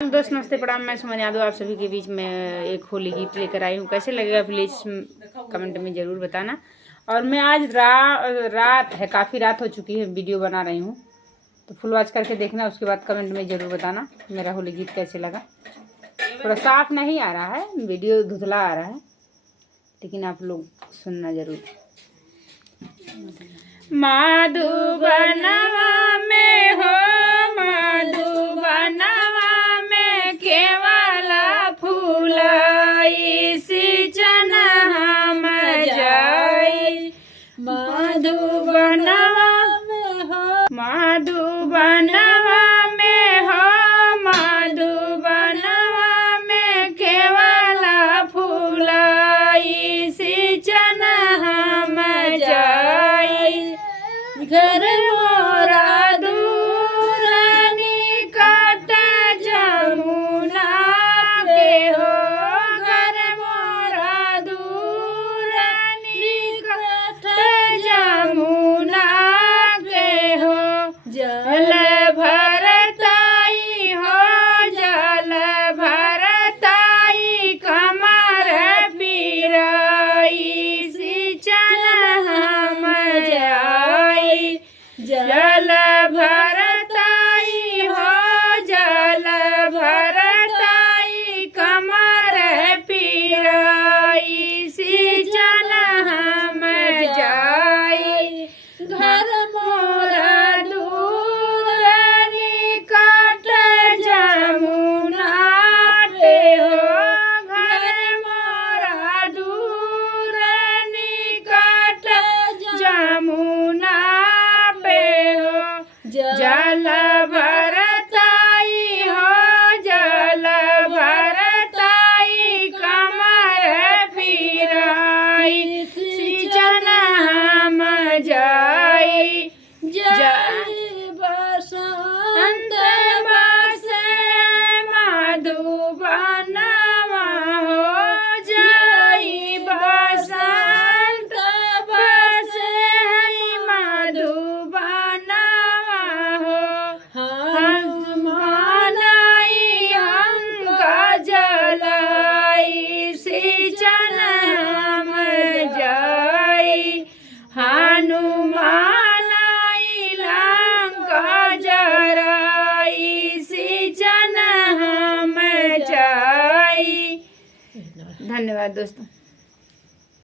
दोस्त नमस्ते प्रणाम। मैं सुमन यादव आप सभी के बीच में एक होली गीत लेकर आई हूँ। कैसे लगेगा प्लीज़ कमेंट में ज़रूर बताना। और मैं आज रात है, काफ़ी रात हो चुकी है, वीडियो बना रही हूँ, तो फुल वॉच करके देखना। उसके बाद कमेंट में ज़रूर बताना मेरा होली गीत कैसे लगा। थोड़ा साफ नहीं आ रहा है, वीडियो धुंधला आ रहा है, लेकिन आप लोग सुनना ज़रूर। मधुबनवा में हो, मधुबनवा में केवला फूलाई सिंचन हम जाई। मधुबनवा में हो, मधुबनवा में हो, मधुबनवा में केवला फूलाई सिंचन हम जाई। घर मोरा दूर निकट जमुना के हो, घर मोरा दूर निकट जमुना के हो। जल भरताई हो, जल भरताई कमर पीराई सिंचन हम जाई। जल भरताई हो, जल भरताई कमर पीराई सिंचन हम जाई। घर मोरा दूर निकट जमुना पे हो, घर मोरा दूर निकट जमुना पे हो। जल भरताई हो, जल भरताई कमर पीराई सिंचन हम जाई। जय बसंत बसे मधुबनवा हो, जय बसंत बसे मधुबनवा हो। हम मनाई अंक जलाई सिंचन हम जाई। हनुमान लंका जराई सिंचन हम जाई। धन्यवाद दोस्तों।